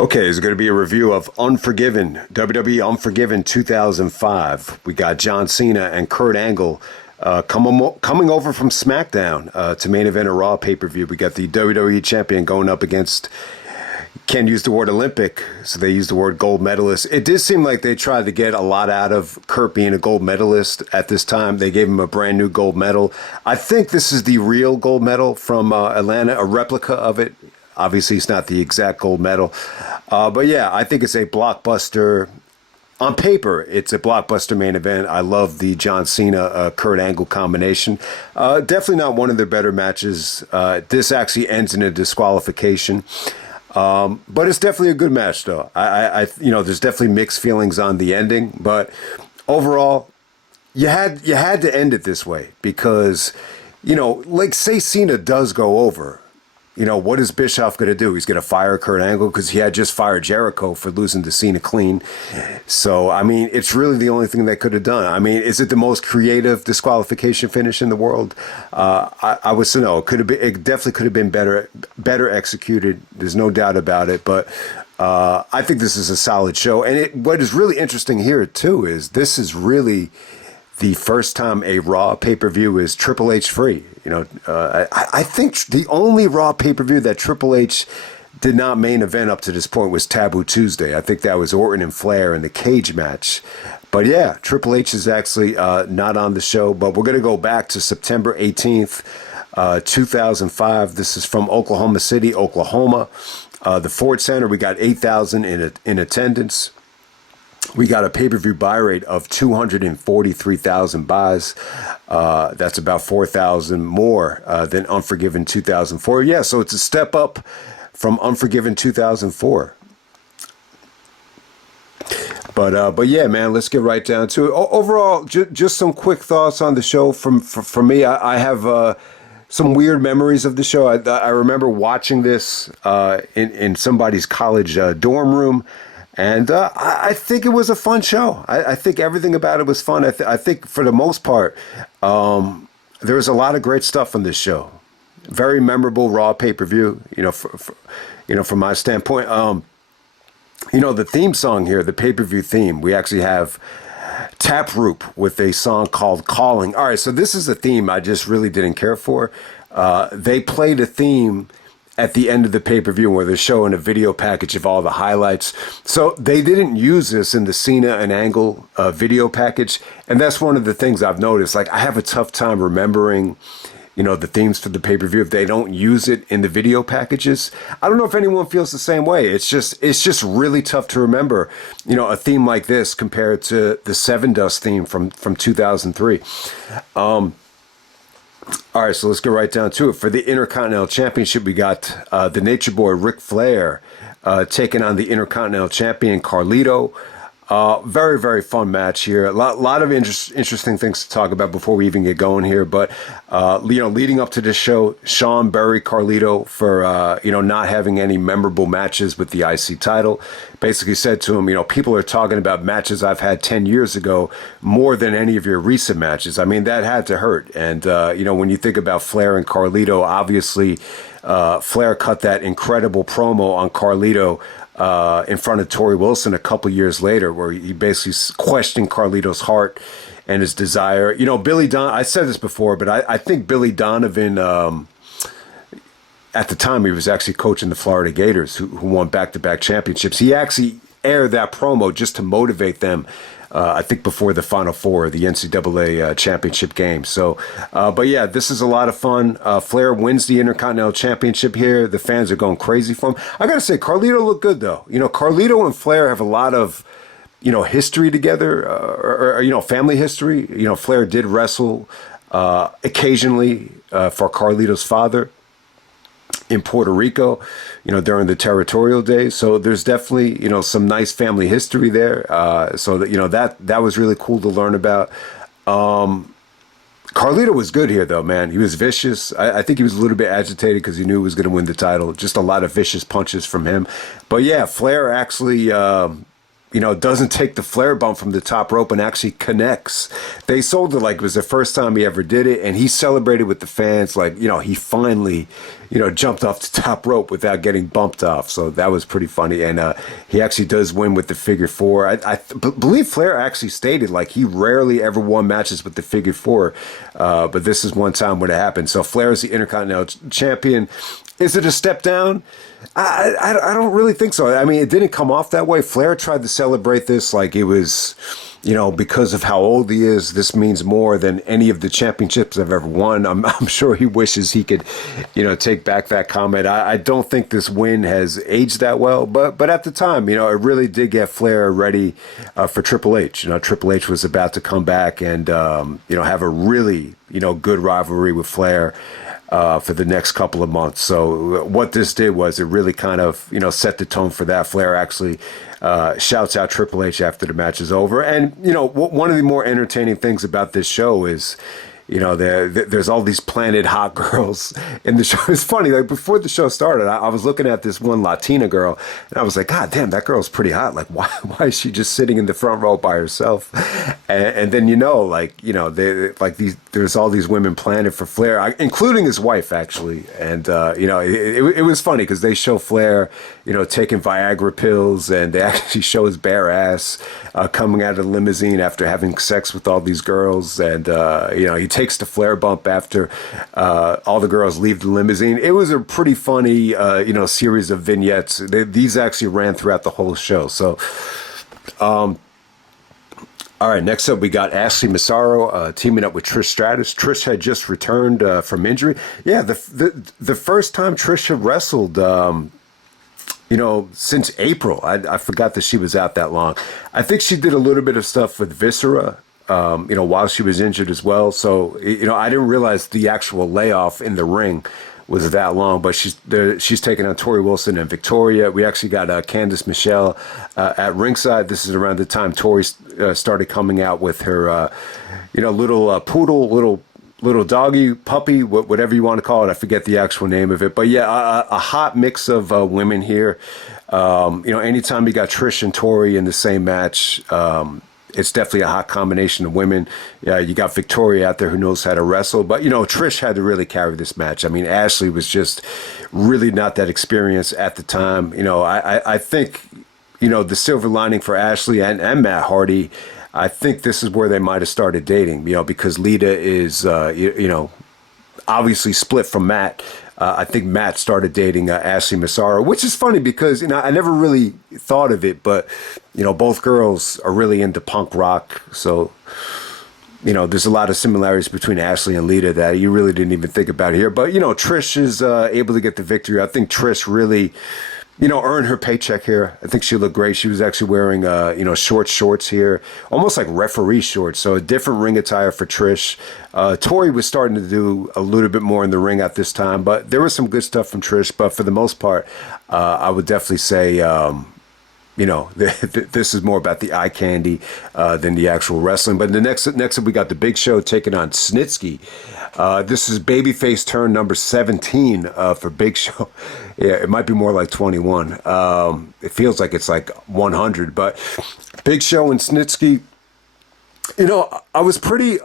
Okay, it's going to be a review of Unforgiven, WWE Unforgiven 2005. We got John Cena and Kurt Angle coming over from SmackDown to main event a Raw pay-per-view. We got the WWE Champion going up against, can't use the word Olympic, so they use the word gold medalist. It did seem like they tried to get a lot out of Kurt being a gold medalist at this time. They gave him a brand new gold medal. I think this is the real gold medal from Atlanta, a replica of it. Obviously, it's not the exact gold medal. But yeah, I think it's a blockbuster. On paper, it's a blockbuster main event. I love the John Cena, Kurt Angle combination. Definitely not one of their better matches. This actually ends in a disqualification. But it's definitely a good match, though. There's definitely mixed feelings on the ending. But overall, you had to end it this way because, like say Cena does go over. What is Bischoff going to do? He's going to fire Kurt Angle because he had just fired Jericho for losing to Cena clean. So, it's really the only thing they could have done. Is it the most creative disqualification finish in the world? I would say no. It definitely could have been better executed. There's no doubt about it. But I think this is a solid show. And what is really interesting here, too, is this is really the first time a Raw pay-per-view is Triple H free. I think the only Raw pay-per-view that Triple H did not main event up to this point was Taboo Tuesday. I think that was Orton and Flair in the cage match. But yeah, Triple H is actually not on the show. But we're going to go back to September 18th, 2005. This is from Oklahoma City, Oklahoma. The Ford Center, we got 8,000 in attendance. We got a pay-per-view buy rate of 243,000 buys. That's about 4,000 more than Unforgiven 2004. Yeah, so it's a step up from Unforgiven 2004. But yeah, man, let's get right down to it. Overall, just some quick thoughts on the show from me. I have some weird memories of the show. I remember watching this in somebody's college dorm room. And I think it was a fun show. I think everything about it was fun. I think for the most part, there was a lot of great stuff on this show. Very memorable Raw pay-per-view, from my standpoint. The theme song here, the pay-per-view theme, we actually have Taproot with a song called Calling. All right, so this is a theme I just really didn't care for. They played a theme at the end of the pay-per-view where they're showing a video package of all the highlights. So they didn't use this in the Cena and Angle video package. And that's one of the things I've noticed. Like, I have a tough time remembering, the themes for the pay-per-view if they don't use it in the video packages. I don't know if anyone feels the same way. It's just really tough to remember, a theme like this compared to the Seven Dust theme from 2003. All right, so let's get right down to it. For the Intercontinental Championship, we got the Nature Boy Ric Flair taking on the Intercontinental Champion Carlito. Very, very fun match here. A lot of interesting things to talk about before we even get going here. But, leading up to this show, Shawn buried Carlito for, not having any memorable matches with the IC title. Basically said to him, people are talking about matches I've had 10 years ago more than any of your recent matches. That had to hurt. And, when you think about Flair and Carlito, obviously Flair cut that incredible promo on Carlito in front of Torrie Wilson a couple years later, where he basically questioned Carlito's heart and his desire. I said this before, but I think Billy Donovan, at the time, he was actually coaching the Florida Gators, who won back-to-back championships. He actually aired that promo just to motivate them, I think before the Final Four, the NCAA championship game. So, but yeah, this is a lot of fun. Flair wins the Intercontinental Championship here. The fans are going crazy for him. I got to say, Carlito looked good, though. Carlito and Flair have a lot of, history together, or family history. Flair did wrestle occasionally for Carlito's father in Puerto Rico, during the territorial days. So there's definitely, some nice family history there. So that was really cool to learn about. Carlito was good here, though, man. He was vicious. I think he was a little bit agitated because he knew he was going to win the title. Just a lot of vicious punches from him. But yeah, Flair actually doesn't take the Flair bump from the top rope and actually connects. They sold it like it was the first time he ever did it, and he celebrated with the fans like, he finally, jumped off the top rope without getting bumped off. So that was pretty funny, and he actually does win with the figure four. I believe Flair actually stated like he rarely ever won matches with the figure four, but this is one time when it happened. So Flair is the Intercontinental Champion. Is it a step down? I don't really think so. I mean, it didn't come off that way. Flair tried to celebrate this like it was, because of how old he is, this means more than any of the championships I've ever won. I'm sure he wishes he could, take back that comment. I don't think this win has aged that well, but at the time, it really did get Flair ready for Triple H. Triple H was about to come back and, have a really, good rivalry with Flair. For the next couple of months. So what this did was it really kind of, set the tone for that. Flair actually shouts out Triple H after the match is over. And, one of the more entertaining things about this show is, there's all these planted hot girls in the show. It's funny, like before the show started, I was looking at this one Latina girl, and I was like, God damn, that girl's pretty hot. Like, why is she just sitting in the front row by herself? And then there's all these women planted for Flair, including his wife actually. And it was funny because they show Flair, taking Viagra pills, and they actually show his bare ass coming out of the limousine after having sex with all these girls, and he takes the Flair bump after all the girls leave the limousine. It was a pretty funny, series of vignettes. These actually ran throughout the whole show. So, all right, next up we got Ashley Massaro teaming up with Trish Stratus. Trish had just returned from injury. Yeah, the first time Trish had wrestled, since April. I forgot that she was out that long. I think she did a little bit of stuff with Viscera, while she was injured as well. So, I didn't realize the actual layoff in the ring was that long, but she's taking on Torrie Wilson and Victoria. We actually got Candice Michelle at ringside. This is around the time Torrie started coming out with her, little poodle, little doggy, puppy, whatever you want to call it. I forget the actual name of it. But yeah, a hot mix of women here. Anytime you got Trish and Torrie in the same match, it's definitely a hot combination of women. You got Victoria out there who knows how to wrestle. But, Trish had to really carry this match. I mean, Ashley was just really not that experienced at the time. I think, the silver lining for Ashley and Matt Hardy, I think this is where they might have started dating, because Lita is, obviously split from Matt. I think Matt started dating Ashley Massaro, which is funny because, I never really thought of it, but, both girls are really into punk rock. So, there's a lot of similarities between Ashley and Lita that you really didn't even think about here. But, Trish is able to get the victory. I think Trish really, earned her paycheck here. I think she looked great. She was actually wearing, short shorts here, almost like referee shorts. So a different ring attire for Trish. Torrie was starting to do a little bit more in the ring at this time, but there was some good stuff from Trish. But for the most part, I would definitely say, this is more about the eye candy than the actual wrestling. But the next up, we got the Big Show taking on Snitsky. This is babyface turn number 17 for Big Show. Yeah, it might be more like 21. It feels like it's like 100. But Big Show and Snitsky, I was pretty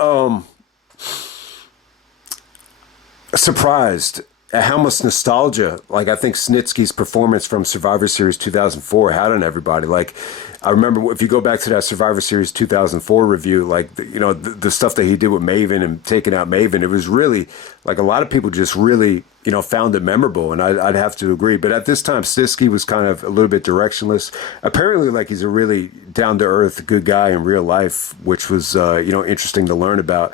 surprised at how much nostalgia, like I think Snitsky's performance from Survivor Series 2004 had on everybody. Like, I remember if you go back to that Survivor Series 2004 review, like, the stuff that he did with Maven and taking out Maven, it was really, like, a lot of people just really, found it memorable, and I'd have to agree. But at this time, Snitsky was kind of a little bit directionless. Apparently, like, he's a really down-to-earth, good guy in real life, which was, interesting to learn about.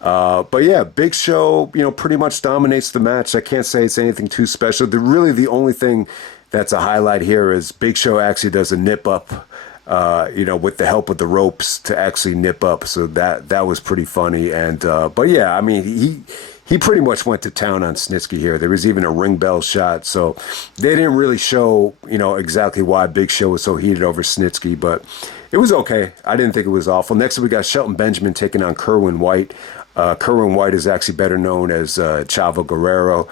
But yeah, Big Show, pretty much dominates the match. I can't say it's anything too special. The only thing that's a highlight here is Big Show actually does a nip up, with the help of the ropes to actually nip up. So that was pretty funny. And, but yeah, I mean, he pretty much went to town on Snitsky here. There was even a ring bell shot. So they didn't really show, exactly why Big Show was so heated over Snitsky, but it was okay. I didn't think it was awful. Next up, we got Shelton Benjamin taking on Kerwin White. Kerwin White is actually better known as Chavo Guerrero.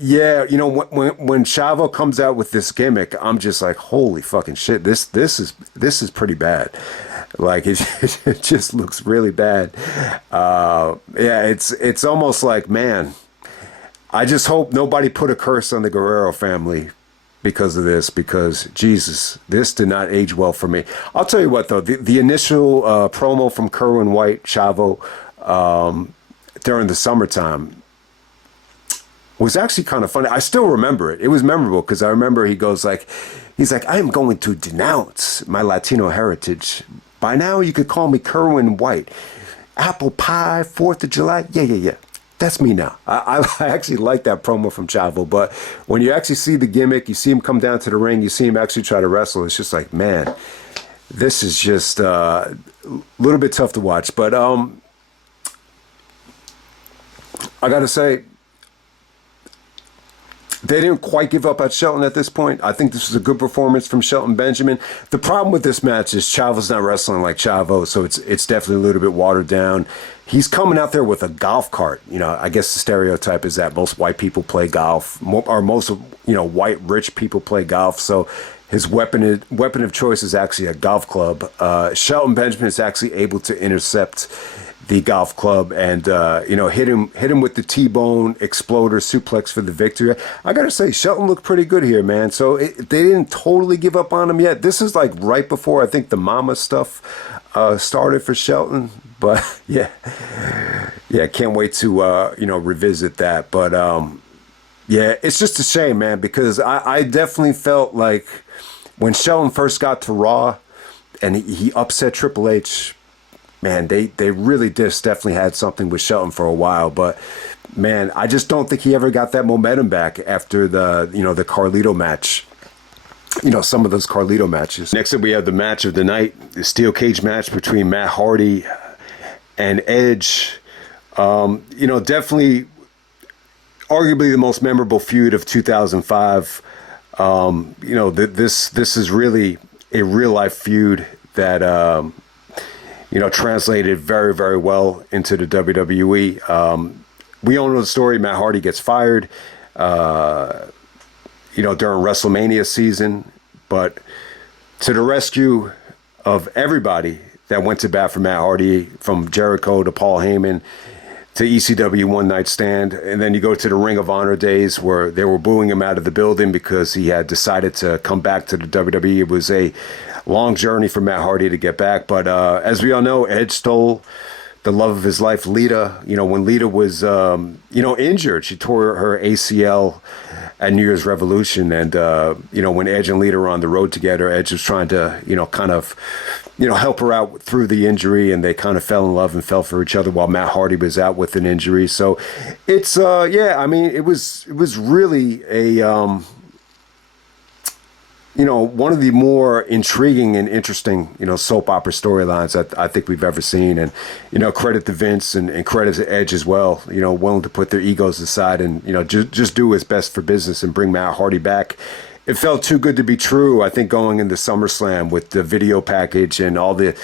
Yeah, you know, when Chavo comes out with this gimmick, I'm just like, holy fucking shit, this is pretty bad. Like it, it just looks really bad. Yeah, it's almost like, man, I just hope nobody put a curse on the Guerrero family because of this, because Jesus, this did not age well for me. I'll tell you what though, the initial promo from Kerwin White, Chavo, during the summertime was actually kind of funny. I still remember it. It was memorable because I remember he's like, I am going to denounce my Latino heritage. By now you could call me Kerwin White. Apple pie, 4th of July. Yeah. That's me now. I actually like that promo from Chavo, but when you actually see the gimmick, you see him come down to the ring, you see him actually try to wrestle, it's just like, man, this is just a little bit tough to watch. But I gotta say, they didn't quite give up at Shelton at this point. I think this was a good performance from Shelton Benjamin. The problem with this match is Chavo's not wrestling like Chavo, so it's definitely a little bit watered down. He's coming out there with a golf cart. You know, I guess the stereotype is that most white people play golf, or most white rich people play golf. So his weapon of choice is actually a golf club. Shelton Benjamin is actually able to intercept the golf club and hit him with the T-bone exploder suplex for the victory. I gotta say, Shelton looked pretty good here, man. So they didn't totally give up on him yet. This is like right before I think the mama stuff started for Shelton. But yeah, can't wait to revisit that. But yeah, it's just a shame, man, because I definitely felt like when Shelton first got to Raw and he upset Triple H. Man, they really just definitely had something with Shelton for a while, but man, I just don't think he ever got that momentum back after the Carlito match. Some of those Carlito matches. Next up, we have the match of the night, the steel cage match between Matt Hardy and Edge. Definitely, arguably the most memorable feud of 2005. This is really a real life feud that. Translated very, very well into the WWE. We all know the story. Matt Hardy gets fired, during WrestleMania season. But to the rescue of everybody that went to bat for Matt Hardy, from Jericho to Paul Heyman to ECW One Night Stand. And then you go to the Ring of Honor days where they were booing him out of the building because he had decided to come back to the WWE. It was a long journey for Matt Hardy to get back. But as we all know, Edge stole the love of his life, Lita. When Lita was, injured, she tore her ACL at New Year's Revolution. And, when Edge and Lita were on the road together, Edge was trying to, help her out through the injury. And they kind of fell in love and fell for each other while Matt Hardy was out with an injury. So it's, it was really a, one of the more intriguing and interesting, soap opera storylines that I think we've ever seen. And, credit to Vince and credit to Edge as well, willing to put their egos aside and, just do his best for business and bring Matt Hardy back. It felt too good to be true, I think, going into SummerSlam with the video package and all the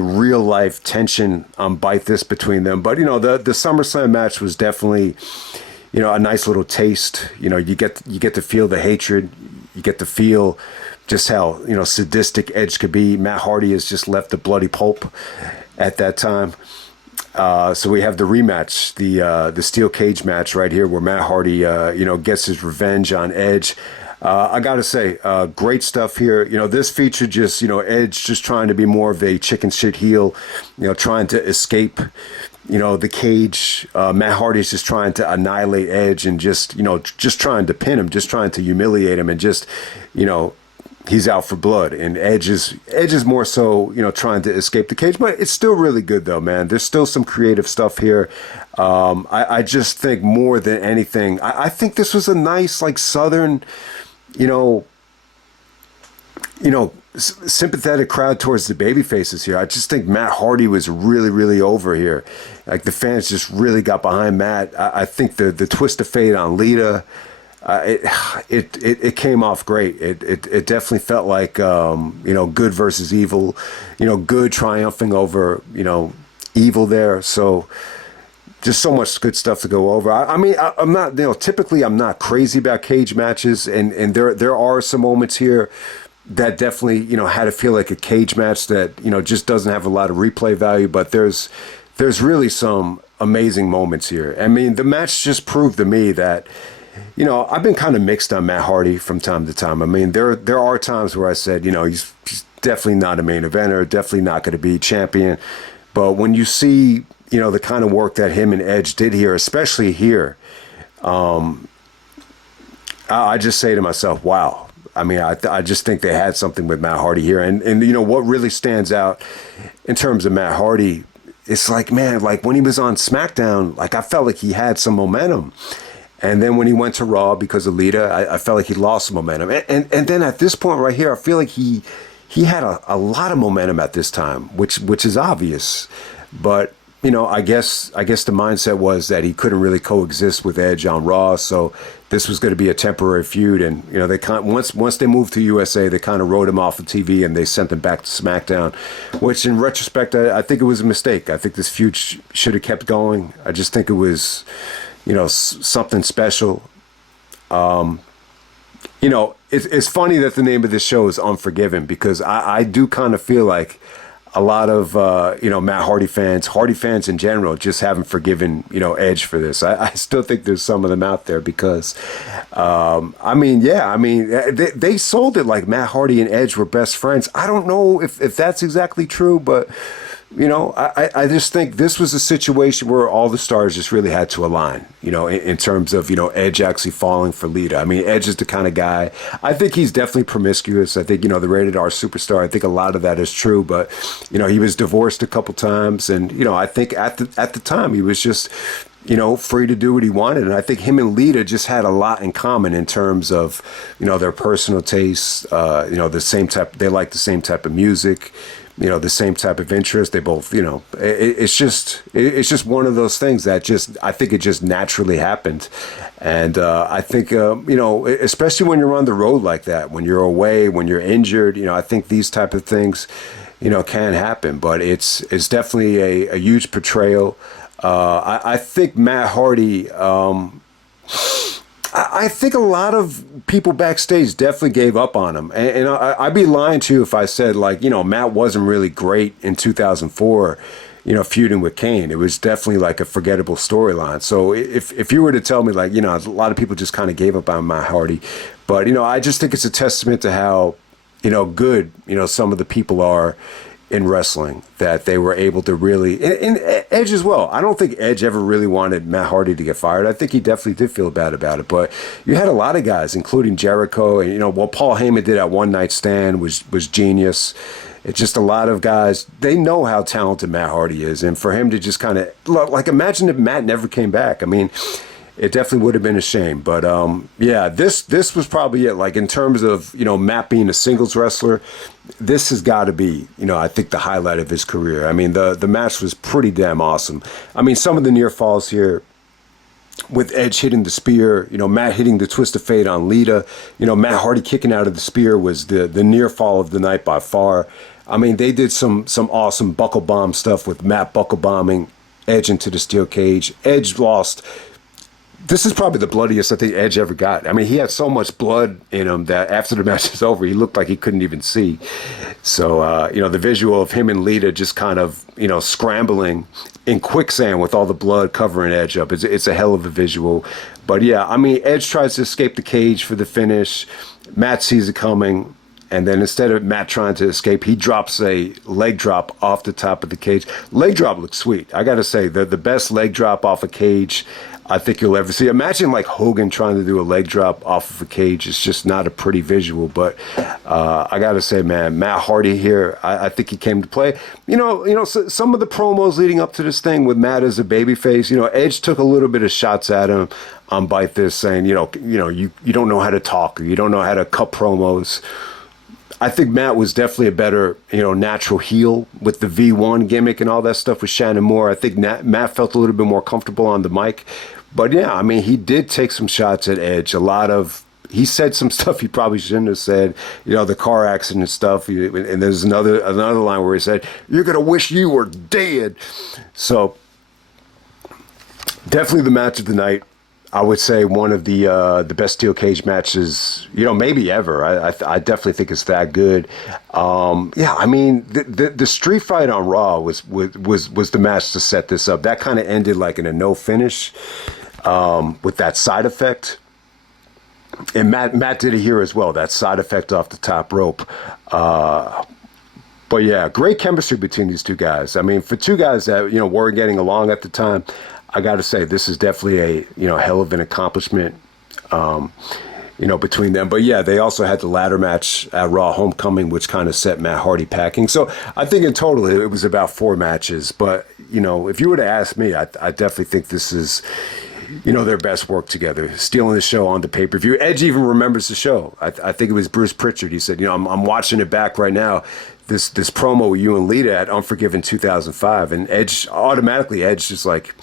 real life tension on Bite This between them. But, the SummerSlam match was definitely, a nice little taste. You get to feel the hatred. You get to feel just how, sadistic Edge could be. Matt Hardy has just left the bloody pulp at that time. So we have the rematch, the steel cage match right here where Matt Hardy, gets his revenge on Edge. I got to say, great stuff here. This featured just, Edge just trying to be more of a chicken shit heel, trying to escape, the cage. Matt Hardy's just trying to annihilate Edge and just trying to pin him, just trying to humiliate him and just, he's out for blood. And Edge is more so, trying to escape the cage. But it's still really good, though, man. There's still some creative stuff here. I just think more than anything, I think this was a nice, like, Southern, sympathetic crowd towards the baby faces here. I just think Matt Hardy was really, really over here. Like, the fans just really got behind Matt. I think the twist of fate on Lita, it came off great. It definitely felt like good versus evil, good triumphing over evil there. So just so much good stuff to go over. I mean, I'm not, typically I'm not crazy about cage matches, and there are some moments here that definitely, had to feel like a cage match that, just doesn't have a lot of replay value, but there's really some amazing moments here. I mean, the match just proved to me that, I've been kind of mixed on Matt Hardy from time to time. I mean, there are times where I said, he's definitely not a main eventer, definitely not going to be champion. But when you see, the kind of work that him and Edge did here, especially here, I just say to myself, wow. I mean, I just think they had something with Matt Hardy here. And what really stands out in terms of Matt Hardy, it's like, man, like when he was on SmackDown, like I felt like he had some momentum. And then when he went to Raw because of Lita, I felt like he lost some momentum. And then at this point right here, I feel like he had a lot of momentum at this time, which is obvious. But, I guess the mindset was that he couldn't really coexist with Edge on Raw, so this was going to be a temporary feud. And, they once they moved to USA, they kind of wrote him off of TV and they sent him back to SmackDown, which in retrospect, I think it was a mistake. I think this feud should have kept going. I just think it was, something special. It's funny that the name of this show is Unforgiven, because I do kind of feel like a lot of, Matt Hardy fans in general, just haven't forgiven, Edge for this. I still think there's some of them out there because, they sold it like Matt Hardy and Edge were best friends. I don't know if that's exactly true, but, I just think this was a situation where all the stars just really had to align, in terms of, Edge actually falling for Lita. I mean, Edge is the kind of guy, I think he's definitely promiscuous. I think, the rated R superstar, I think a lot of that is true, but, he was divorced a couple times. And, I think at the time he was just, free to do what he wanted. And I think him and Lita just had a lot in common in terms of, their personal tastes, the same type, they like the same type of music, the same type of interest. They both, it's just one of those things that I think it just naturally happened. And I think, especially when you're on the road like that, when you're away, when you're injured, I think these type of things, can happen. But it's definitely a huge portrayal. I think Matt Hardy, I think a lot of people backstage definitely gave up on him. And I'd be lying to you if I said, like, Matt wasn't really great in 2004, feuding with Kane. It was definitely like a forgettable storyline. So if you were to tell me, like, a lot of people just kind of gave up on Matt Hardy. But, I just think it's a testament to how, good, some of the people are in wrestling, that they were able to really, and Edge as well. I don't think Edge ever really wanted Matt Hardy to get fired. I think he definitely did feel bad about it, but you had a lot of guys, including Jericho, and what Paul Heyman did at One Night Stand was genius. It's just a lot of guys, they know how talented Matt Hardy is, and for him to just kind of, like, imagine if Matt never came back. I mean, it definitely would have been a shame. But, this was probably it. Like, in terms of, Matt being a singles wrestler, this has got to be, I think the highlight of his career. I mean, the match was pretty damn awesome. I mean, some of the near falls here with Edge hitting the spear, Matt hitting the twist of fate on Lita, Matt Hardy kicking out of the spear was the near fall of the night by far. I mean, they did some awesome buckle bomb stuff with Matt buckle bombing Edge into the steel cage. Edge lost. This is probably the bloodiest I think Edge ever got. I mean, he had so much blood in him that after the match was over, he looked like he couldn't even see. So, the visual of him and Lita just kind of, scrambling in quicksand with all the blood covering Edge up. It's a hell of a visual. But yeah, I mean, Edge tries to escape the cage for the finish. Matt sees it coming. And then instead of Matt trying to escape, he drops a leg drop off the top of the cage. Leg drop looks sweet. I got to say, the best leg drop off a cage I think you'll ever see. Imagine like Hogan trying to do a leg drop off of a cage. It's just not a pretty visual. But I got to say, man, Matt Hardy here, I think he came to play. So some of the promos leading up to this thing with Matt as a babyface, Edge took a little bit of shots at him on Bite This, saying, you don't know how to talk, or you don't know how to cut promos. I think Matt was definitely a better, natural heel with the V1 gimmick and all that stuff with Shannon Moore. I think Matt felt a little bit more comfortable on the mic. But yeah, I mean, he did take some shots at Edge. He said some stuff he probably shouldn't have said, the car accident stuff. And there's another line where he said, "You're going to wish you were dead." So, Definitely the match of the night. I would say one of the best steel cage matches, maybe ever. I definitely think it's that good. Yeah, I mean the street fight on Raw was the match to set this up. That kind of ended like in a no finish with that side effect. And Matt did it here as well. That side effect off the top rope. But yeah, great chemistry between these two guys. I mean, for two guys that weren't getting along at the time, I got to say this is definitely a hell of an accomplishment, between them. But yeah, they also had the ladder match at Raw Homecoming, which kind of set Matt Hardy packing. So I think in total it was about 4 matches. But if you were to ask me, I definitely think this is their best work together, stealing the show on the pay-per-view. Edge even remembers the show. I think it was Bruce Pritchard. He said, I'm watching it back right now. This promo with you and Lita at Unforgiven 2005, and Edge just like,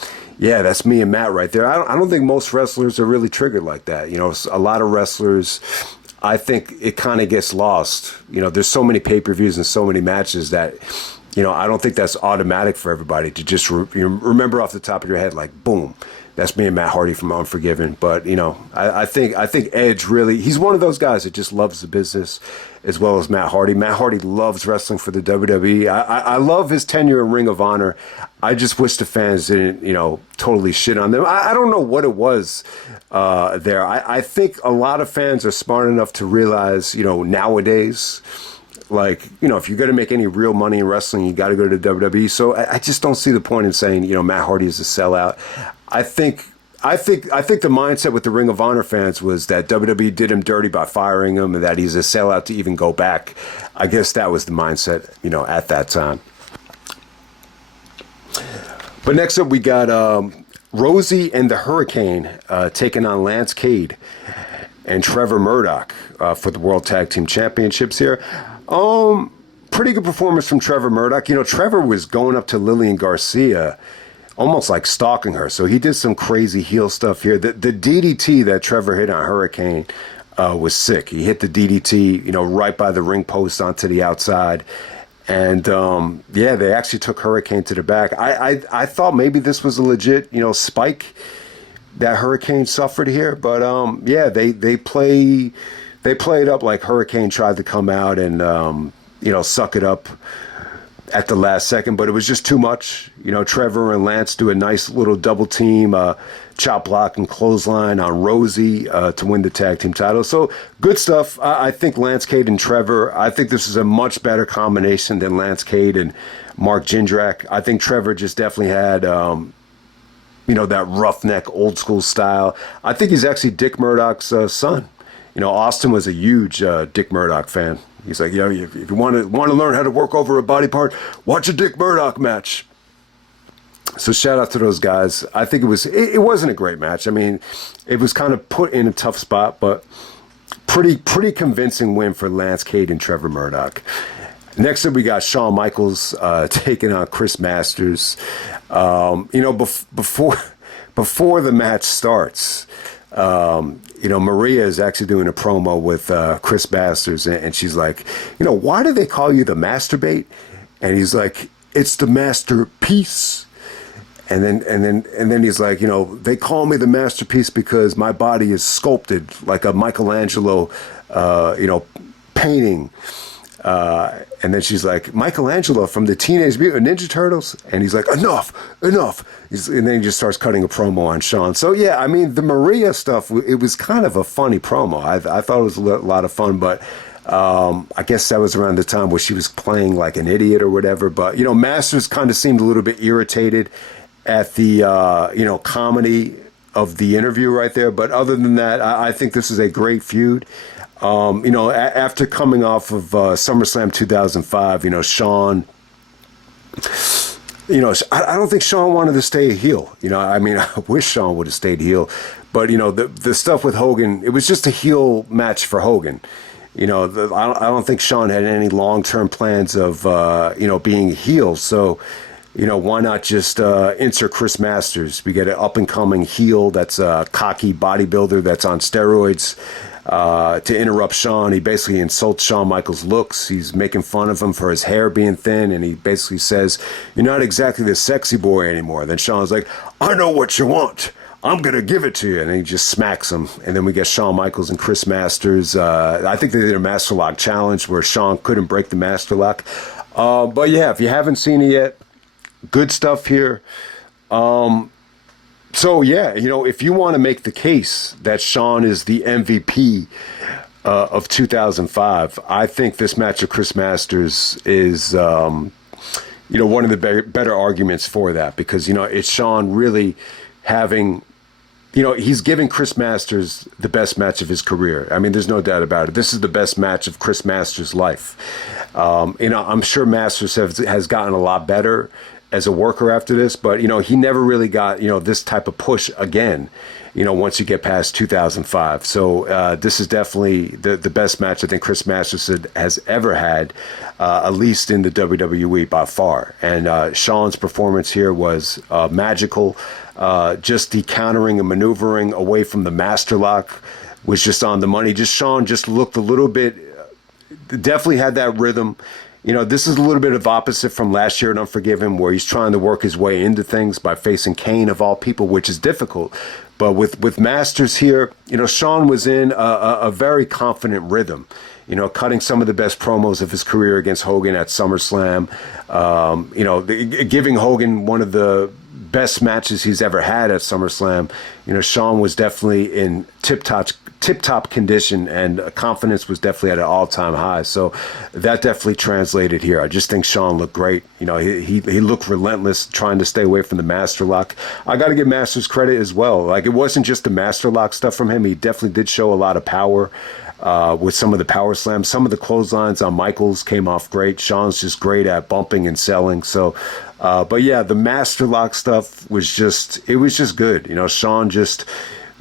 yeah, that's me and Matt right there. I don't think most wrestlers are really triggered like that. A lot of wrestlers, I think it kind of gets lost. There's so many pay-per-views and so many matches that, I don't think that's automatic for everybody to just remember off the top of your head, like, boom, that's me and Matt Hardy from Unforgiven. But, I think Edge really, he's one of those guys that just loves the business as well as Matt Hardy. Matt Hardy loves wrestling for the WWE. I love his tenure in Ring of Honor. I just wish the fans didn't, totally shit on them. I don't know what it was there. I think a lot of fans are smart enough to realize, nowadays, like, if you're going to make any real money in wrestling, you got to go to the WWE. So I just don't see the point in saying, Matt Hardy is a sellout. I think the mindset with the Ring of Honor fans was that WWE did him dirty by firing him and that he's a sellout to even go back. I guess that was the mindset, at that time. But next up, we got Rosey and the Hurricane taking on Lance Cade and Trevor Murdoch for the World Tag Team Championships here. Pretty good performance from Trevor Murdoch. Trevor was going up to Lillian Garcia, almost like stalking her. So he did some crazy heel stuff here. The DDT that Trevor hit on Hurricane was sick. He hit the DDT, right by the ring post onto the outside. And, they actually took Hurricane to the back. I thought maybe this was a legit, spike that Hurricane suffered here. But, they played up like Hurricane tried to come out and, suck it up at the last second, but it was just too much. Trevor and Lance do a nice little double team, chop block and clothesline on Rosey to win the tag team title. So good stuff. I think Lance Cade and Trevor, I think this is a much better combination than Lance Cade and Mark Jindrak. I think Trevor just definitely had, that roughneck old school style. I think he's actually Dick Murdoch's son. Austin was a huge Dick Murdoch fan. He's like, if you want to learn how to work over a body part, watch a Dick Murdoch match. So shout out to those guys. I think it wasn't a great match. I mean, it was kind of put in a tough spot, but pretty convincing win for Lance Cade and Trevor Murdoch. Next up, we got Shawn Michaels taking on Chris Masters. Before the match starts, Maria is actually doing a promo with Chris Masters, and she's like, why do they call you the masturbate? And he's like, it's the masterpiece. And then he's like, they call me the masterpiece because my body is sculpted like a Michelangelo, painting. And then she's like, Michelangelo from the Teenage Mutant Ninja Turtles? And he's like, enough. And then he just starts cutting a promo on Shawn. So, yeah, I mean, the Maria stuff, it was kind of a funny promo. I thought it was a lot of fun, but I guess that was around the time where she was playing like an idiot or whatever. But, Masters kind of seemed a little bit irritated at the, comedy of the interview right there. But other than that, I think this is a great feud. After coming off of SummerSlam 2005, Shawn, I don't think Shawn wanted to stay a heel. I wish Shawn would have stayed heel. But, the stuff with Hogan, it was just a heel match for Hogan. I don't think Shawn had any long-term plans of, being heel. So, why not just insert Chris Masters? We get an up-and-coming heel that's a cocky bodybuilder that's on steroids. to interrupt Shawn. He basically insults Shawn Michaels' looks. He's making fun of him for his hair being thin, and he basically says, "You're not exactly the sexy boy anymore." Then Shawn's like, "I know what you want. I'm going to give it to you." And he just smacks him. And then we get Shawn Michaels and Chris Masters. I think they did a Master Lock challenge where Shawn couldn't break the Master Lock. But yeah, if you haven't seen it yet, good stuff here. So yeah, if you want to make the case that Shawn is the MVP of 2005, I think this match of Chris Masters is, one of the better arguments for that, because, it's Shawn really having, he's giving Chris Masters the best match of his career. I mean, there's no doubt about it. This is the best match of Chris Masters' life. I'm sure Masters has gotten a lot better as a worker after this, but he never really got this type of push again once you get past 2005. So this is definitely the best match I think Chris Masters has ever had, at least in the WWE by far. And Shawn's performance here was magical. Just the countering and maneuvering away from the Master Lock was just on the money. Shawn just looked a little bit, definitely had that rhythm. This is a little bit of opposite from last year in Unforgiven, where he's trying to work his way into things by facing Kane of all people, which is difficult. But with Masters here, Shawn was in a very confident rhythm, cutting some of the best promos of his career against Hogan at SummerSlam, giving Hogan one of the best matches he's ever had at SummerSlam. Shawn was definitely in tip-top condition, and confidence was definitely at an all-time high. So that definitely translated here. I just think Shawn looked great. He looked relentless, trying to stay away from the Master Lock. I got to give Masters credit as well. Like, it wasn't just the Master Lock stuff from him. He definitely did show a lot of power with some of the power slams. Some of the clotheslines on Michaels came off great. Shawn's just great at bumping and selling. So, but yeah, the Master Lock stuff was just good. Shawn just,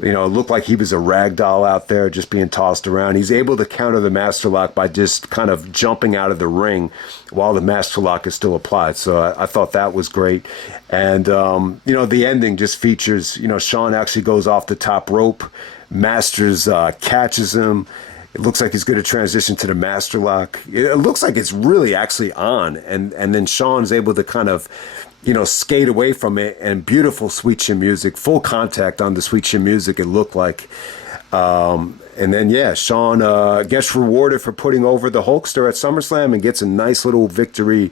it looked like he was a rag doll out there just being tossed around. He's able to counter the Master Lock by just kind of jumping out of the ring while the Master Lock is still applied. So I thought that was great. And, the ending just features, Shawn actually goes off the top rope. Masters catches him. It looks like he's going to transition to the Master Lock. It looks like it's really actually on. And then Shawn is able to kind of, skate away from it, and beautiful Sweet Chin Music, full contact on the Sweet Chin Music, it looked like. And then, yeah, Shawn gets rewarded for putting over the Hulkster at SummerSlam and gets a nice little victory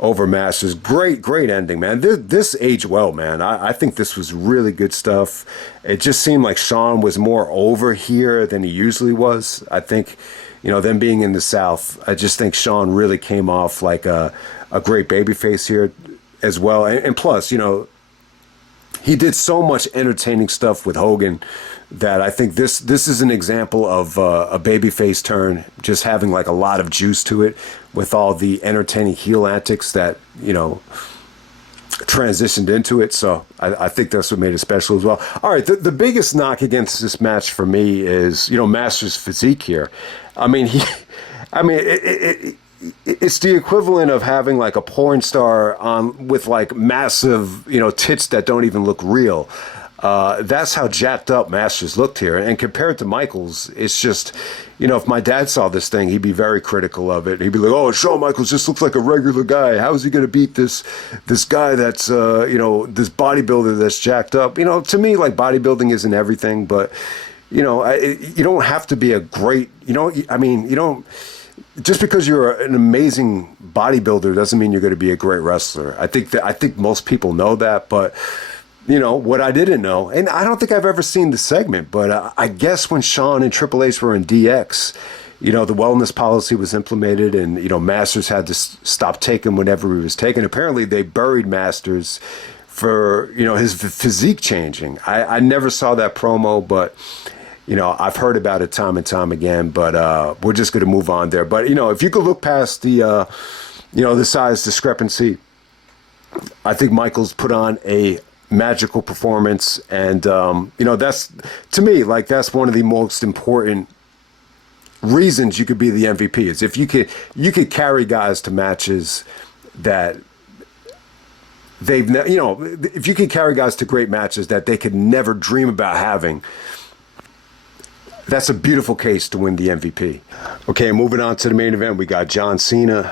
over Masters. Great ending, man. This aged well, man. I think this was really good stuff. It just seemed like Shawn was more over here than he usually was. I think, them being in the South, I just think Shawn really came off like a great babyface here as well. And plus, he did so much entertaining stuff with Hogan that I think this is an example of a babyface turn, just having like a lot of juice to it with all the entertaining heel antics that, transitioned into it. So I think that's what made it special as well. All right, the biggest knock against this match for me is, Masters' physique here. I mean, it's the equivalent of having like a porn star on with like massive, tits that don't even look real. That's how jacked up Masters looked here. And compared to Michaels, it's just, if my dad saw this thing, he'd be very critical of it. He'd be like, "Oh, Shawn Michaels just looks like a regular guy. How is he going to beat this guy that's, this bodybuilder that's jacked up?" To me, like, bodybuilding isn't everything, but, you don't have to be a great, you don't, just because you're an amazing bodybuilder doesn't mean you're going to be a great wrestler. I think most people know that, but what I didn't know, and I don't think I've ever seen the segment, but I guess when Shawn and Triple H were in DX, the wellness policy was implemented, and Masters had to stop taking whenever he was taken. Apparently, they buried Masters for his physique changing. I never saw that promo, but. I've heard about it time and time again, but we're just going to move on there. But, if you could look past the, the size discrepancy, I think Michaels put on a magical performance. And, that's, to me, like, that's one of the most important reasons you could be the MVP is if you could carry guys to matches that they've, if you could carry guys to great matches that they could never dream about having. That's a beautiful case to win the MVP. Okay, moving on to the main event, we got John Cena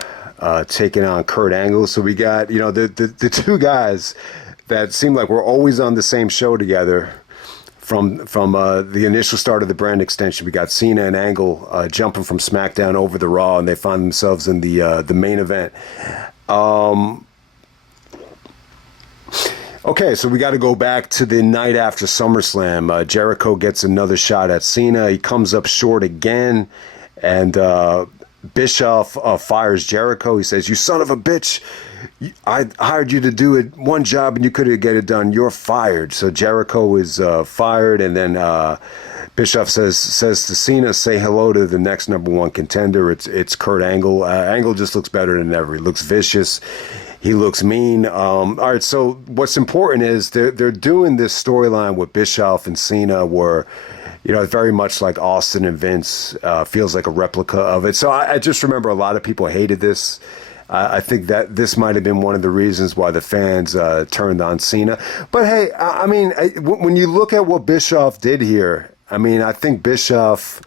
taking on Kurt Angle. So we got, the two guys that seem like we're always on the same show together from the initial start of the brand extension. We got Cena and Angle jumping from SmackDown over to Raw, and they find themselves in the main event. Okay, so we got to go back to the night after SummerSlam. Jericho gets another shot at Cena. He comes up short again, and Bischoff fires Jericho. He says, "You son of a bitch! I hired you to do it one job, and you couldn't get it done. You're fired." So Jericho is fired, and then Bischoff says to Cena, "Say hello to the next number one contender. It's Kurt Angle." Angle just looks better than ever. He looks vicious. He looks mean. All right, so what's important is they're doing this storyline with Bischoff and Cena where, it's very much like Austin and Vince, feels like a replica of it. So I just remember a lot of people hated this. I think that this might have been one of the reasons why the fans turned on Cena. But hey, when you look at what Bischoff did here, I think Bischoff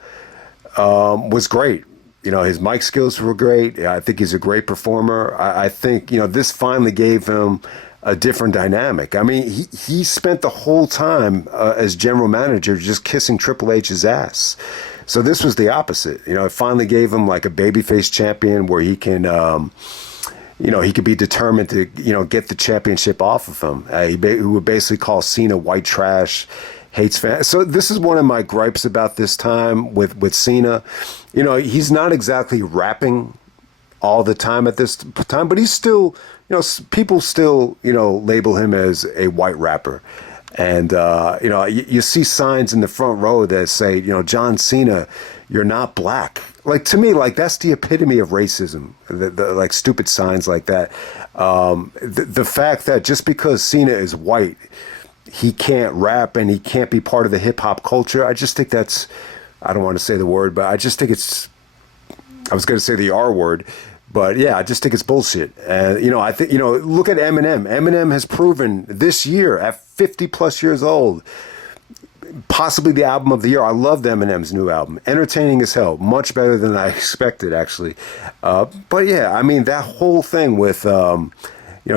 was great. His mic skills were great. I think he's a great performer. I think, this finally gave him a different dynamic. He spent the whole time as general manager just kissing Triple H's ass. So this was the opposite. It finally gave him like a babyface champion where he can, he could be determined to, get the championship off of him. He would basically call Cena white trash, hates fans. So this is one of my gripes about this time with Cena. He's not exactly rapping all the time at this time, but he's still, people still, label him as a white rapper. And, you see signs in the front row that say, John Cena, you're not black. Like, to me, like, that's the epitome of racism, the like, stupid signs like that. The fact that just because Cena is white, he can't rap and he can't be part of the hip-hop culture, I just think that's, I don't want to say the word, but I just think it's, I was going to say the R word, but yeah, I just think it's bullshit. And, I think, look at Eminem. Eminem has proven this year at 50 plus years old, possibly the album of the year. I loved Eminem's new album. Entertaining as hell. Much better than I expected, actually. But yeah, that whole thing with,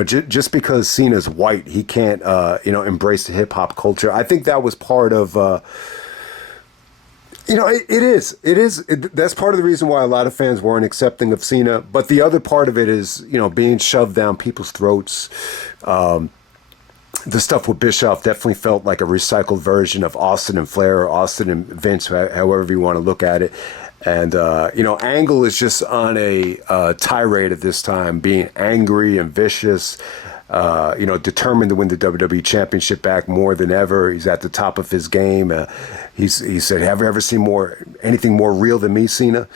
just because Cena's white, he can't, embrace the hip hop culture. I think that was part of, it is. That's part of the reason why a lot of fans weren't accepting of Cena. But the other part of it is, being shoved down people's throats. The stuff with Bischoff definitely felt like a recycled version of Austin and Flair, or Austin and Vince, however you want to look at it. And, Angle is just on a tirade at this time, being angry and vicious, determined to win the WWE Championship back more than ever. He's at the top of his game. He said, "Have you ever seen anything more real than me, Cena?"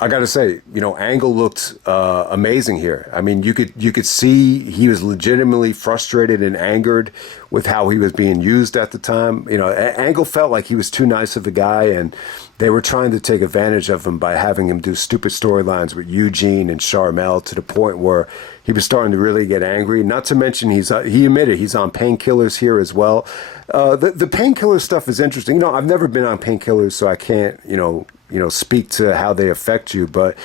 I got to say, Angle looked amazing here. You could see he was legitimately frustrated and angered with how he was being used at the time. Angle felt like he was too nice of a guy, and they were trying to take advantage of him by having him do stupid storylines with Eugene and Charmel to the point where he was starting to really get angry. Not to mention he admitted he's on painkillers here as well. The painkiller stuff is interesting. I've never been on painkillers, so I can't, speak to how they affect you. But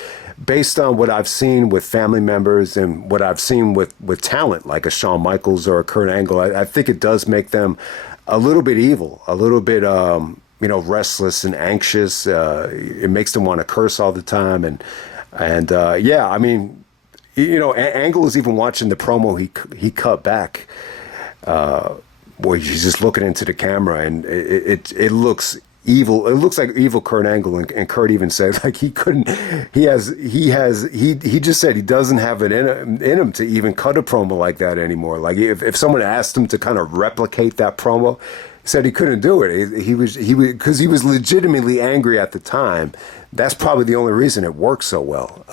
based on what I've seen with family members and what I've seen with talent like a Shawn Michaels or a Kurt Angle, I think it does make them a little bit evil, a little bit, restless and anxious. It makes them want to curse all the time. And Angle is even watching the promo he cut back, where he's just looking into the camera, and it looks evil. It looks like evil Kurt Angle, and Kurt even said like he just said he doesn't have it in him to even cut a promo like that anymore. Like if someone asked him to kind of replicate that promo, he said he couldn't do it. He was because he was legitimately angry at the time. That's probably the only reason it worked so well.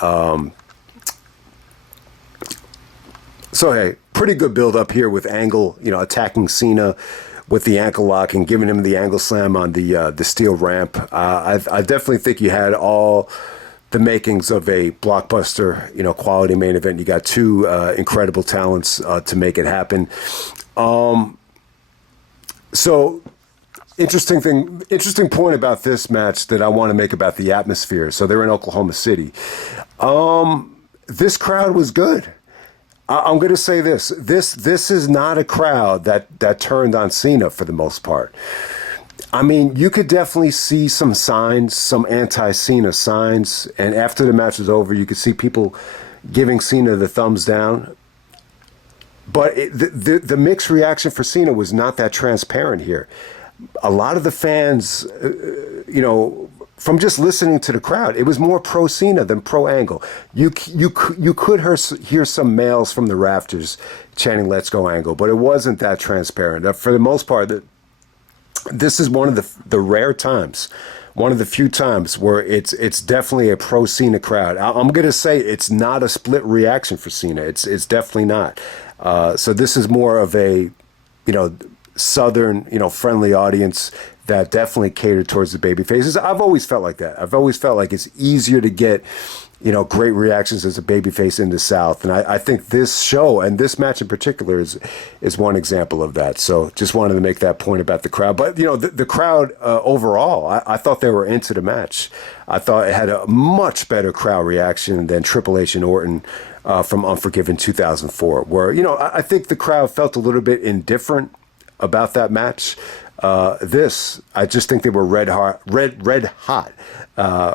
So hey, pretty good build up here with Angle, attacking Cena with the ankle lock and giving him the angle slam on the steel ramp. I definitely think you had all the makings of a blockbuster, quality main event. You got two incredible talents to make it happen. So Interesting point about this match that I want to make about the atmosphere. So they're in Oklahoma City. This crowd was good. I'm going to say this. This is not a crowd that turned on Cena for the most part. I mean, you could definitely see some signs, some anti-Cena signs, and after the match was over, you could see people giving Cena the thumbs down. But the mixed reaction for Cena was not that transparent here. A lot of the fans, from just listening to the crowd, it was more pro Cena than pro Angle. You could hear some males from the rafters chanting "Let's go Angle," but it wasn't that transparent. For the most part, this is one of the rare times, one of the few times where it's definitely a pro Cena crowd. I'm gonna say it's not a split reaction for Cena. It's definitely not. So this is more of a, Southern, friendly audience that definitely catered towards the baby faces. I've always felt like that. I've always felt like it's easier to get, great reactions as a babyface in the South. And I think this show and this match in particular is one example of that. So just wanted to make that point about the crowd. But, the crowd overall, I thought they were into the match. I thought it had a much better crowd reaction than Triple H and Orton from Unforgiven 2004, where, I think the crowd felt a little bit indifferent about that match. I just think they were red hot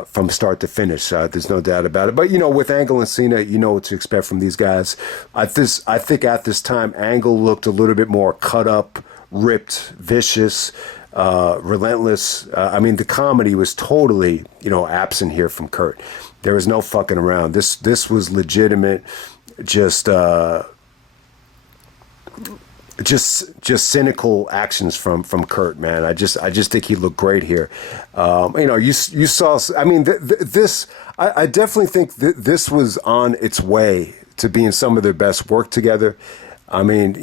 from start to finish. There's no doubt about it. But with Angle and Cena, you know what to expect from these guys. I think at this time, Angle looked a little bit more cut up, ripped, vicious, relentless. I mean, the comedy was totally absent here from Kurt. There was no fucking around. This was legitimate, just cynical actions from Kurt, man. I just think he looked great here. You saw. I mean, this. I definitely think this was on its way to being some of their best work together. I mean,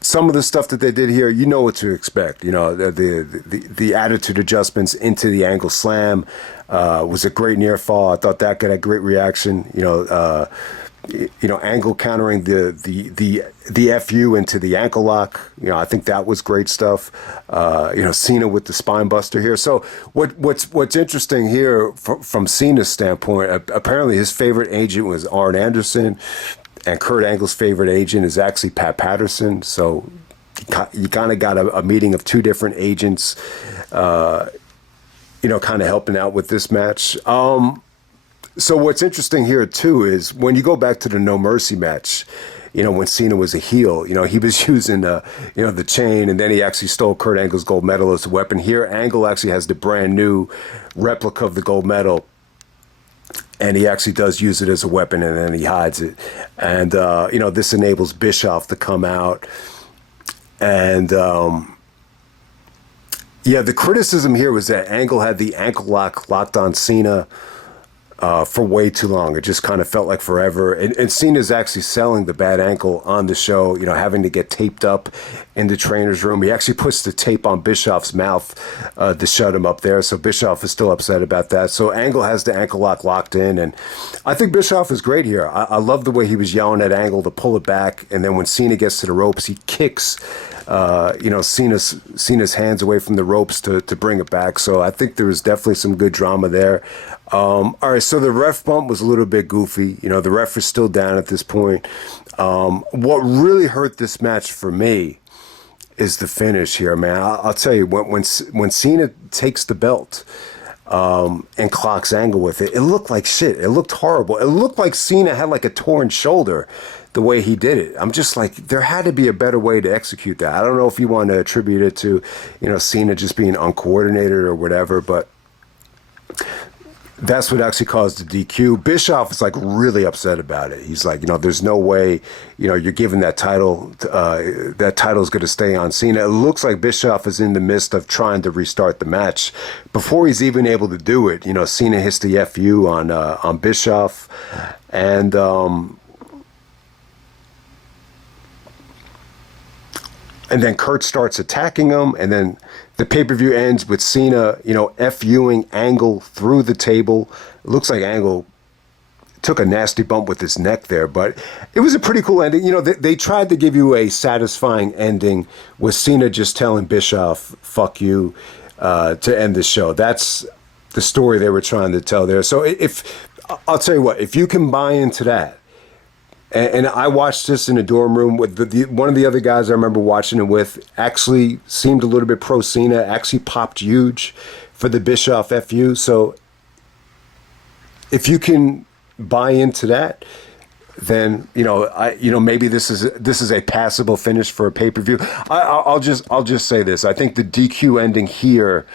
some of the stuff that they did here, you know what to expect. The attitude adjustments into the Angle Slam was a great near fall. I thought that got a great reaction. Angle countering the FU into the ankle lock. I think that was great stuff. Cena with the spine buster here. So what's interesting here from Cena's standpoint, apparently his favorite agent was Arn Anderson, and Kurt Angle's favorite agent is actually Pat Patterson. So you kind of got a meeting of two different agents, kind of helping out with this match. So what's interesting here, too, is when you go back to the No Mercy match, when Cena was a heel, he was using, the chain, and then he actually stole Kurt Angle's gold medal as a weapon. Here, Angle actually has the brand new replica of the gold medal, and he actually does use it as a weapon, and then he hides it. And, this enables Bischoff to come out. And, the criticism here was that Angle had the ankle lock locked on Cena for way too long. It just kind of felt like forever. And Cena's actually selling the bad ankle on the show, having to get taped up in the trainer's room. He actually puts the tape on Bischoff's mouth to shut him up there. So Bischoff is still upset about that. So Angle has the ankle lock locked in. And I think Bischoff is great here. I love the way he was yelling at Angle to pull it back. And then when Cena gets to the ropes, he kicks Cena's hands away from the ropes to bring it back. So I think there was definitely some good drama there. All right, so the ref bump was a little bit goofy. The ref is still down at this point. What really hurt this match for me is the finish here, man. I'll tell you, when Cena takes the belt and clocks Angle with it, it looked like shit. It looked horrible. It looked like Cena had like a torn shoulder the way he did it. I'm just like, there had to be a better way to execute that. I don't know if you want to attribute it to, Cena just being uncoordinated or whatever, but that's what actually caused the DQ. Bischoff is like really upset about it. He's like, there's no way, you're giving that title. That title is going to stay on Cena. It looks like Bischoff is in the midst of trying to restart the match. Before he's even able to do it, Cena hits the FU on Bischoff, and then Kurt starts attacking him, and then the pay-per-view ends with Cena, FUing Angle through the table. It looks like Angle took a nasty bump with his neck there, but it was a pretty cool ending. You know, they tried to give you a satisfying ending with Cena just telling Bischoff, fuck you, to end the show. That's the story they were trying to tell there. So I'll tell you what, if you can buy into that, and I watched this in a dorm room with one of the other guys I remember watching it with actually seemed a little bit pro Cena, actually popped huge for the Bischoff FU. So if you can buy into that, then maybe this is a passable finish for a pay-per-view. I'll just say this. I think the DQ ending here,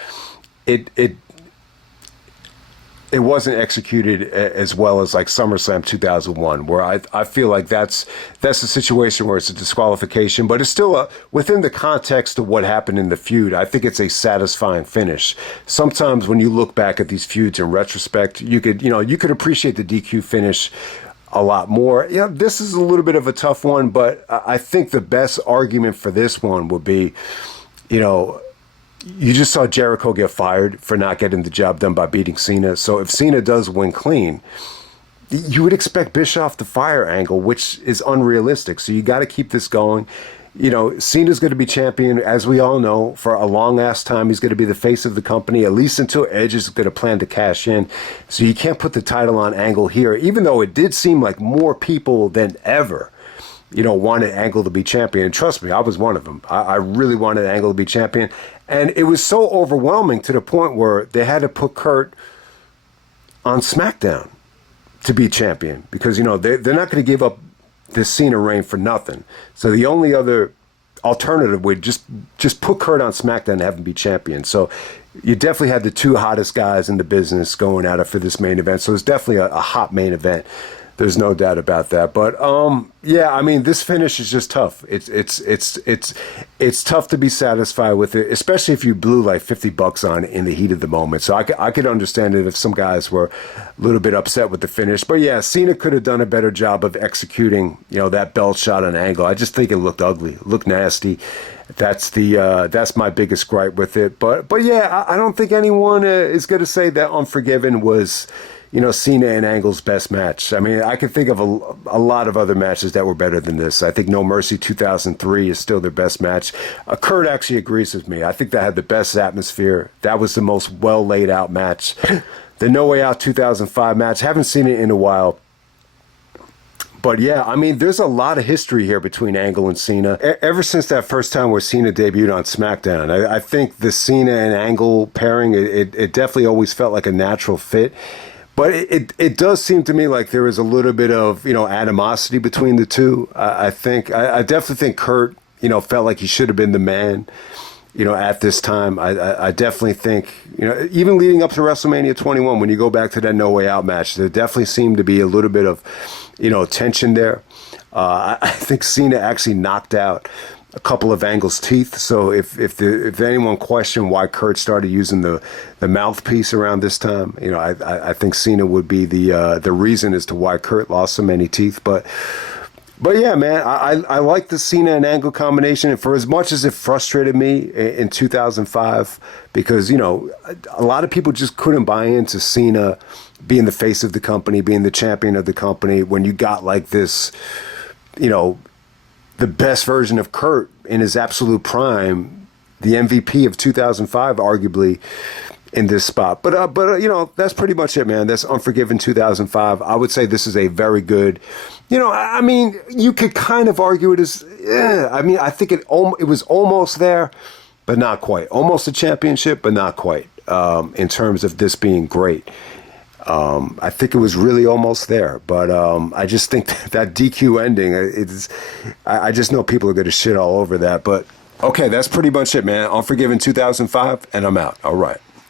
it wasn't executed as well as like SummerSlam 2001, where I feel like that's a situation where it's a disqualification, but it's still within the context of what happened in the feud. I think it's a satisfying finish. Sometimes when you look back at these feuds in retrospect, you could appreciate the DQ finish a lot more. Yeah, this is a little bit of a tough one, but I think the best argument for this one would be, you just saw Jericho get fired for not getting the job done by beating Cena. So if Cena does win clean, you would expect Bischoff to fire Angle, which is unrealistic. So you got to keep this going. Cena's going to be champion, as we all know, for a long-ass time. He's going to be the face of the company, at least until Edge is going to plan to cash in. So you can't put the title on Angle here, even though it did seem like more people than ever wanted Angle to be champion. And trust me, I was one of them. I really wanted Angle to be champion. And it was so overwhelming to the point where they had to put Kurt on SmackDown to be champion because, they're not going to give up this Cena reign for nothing. So the only other alternative would just put Kurt on SmackDown and have him be champion. So you definitely had the two hottest guys in the business going at it for this main event. So it's definitely a hot main event. There's no doubt about that. But this finish is just tough. It's tough to be satisfied with it, especially if you blew like $50 on it in the heat of the moment. So I could understand it if some guys were a little bit upset with the finish. But yeah, Cena could have done a better job of executing, that belt shot on Angle. I just think it looked ugly, it looked nasty. That's my biggest gripe with it. But yeah, I don't think anyone is going to say that Unforgiven was, Cena and Angle's best match. I mean, I can think of a lot of other matches that were better than this. I think No Mercy 2003 is still their best match. Kurt actually agrees with me. I think that had the best atmosphere. That was the most well laid out match. The No Way Out 2005 match, haven't seen it in a while. But yeah, there's a lot of history here between Angle and Cena. Ever since that first time where Cena debuted on SmackDown, I think the Cena and Angle pairing, it definitely always felt like a natural fit. But it does seem to me like there is a little bit of, animosity between the two. I definitely think Kurt, felt like he should have been the man, at this time. I definitely think, even leading up to WrestleMania 21, when you go back to that No Way Out match, there definitely seemed to be a little bit of, tension there. I think Cena actually knocked out a couple of Angle's teeth. So if anyone questioned why Kurt started using the mouthpiece around this time, I think Cena would be the reason as to why Kurt lost so many teeth. But yeah, man, I like the Cena and Angle combination. And for as much as it frustrated me in 2005, because, a lot of people just couldn't buy into Cena being the face of the company, being the champion of the company, when you got like this, the best version of Kurt in his absolute prime, the MVP of 2005, arguably, in this spot. But that's pretty much it, man. That's Unforgiven 2005. I would say this is a very good, you could kind of argue it as, I think it was almost there, but not quite. Almost a championship, but not quite, in terms of this being great. I think it was really almost there, but I just think that DQ ending, I just know people are going to shit all over that. But okay, that's pretty much it, man. Unforgiven 2005, and I'm out. All right.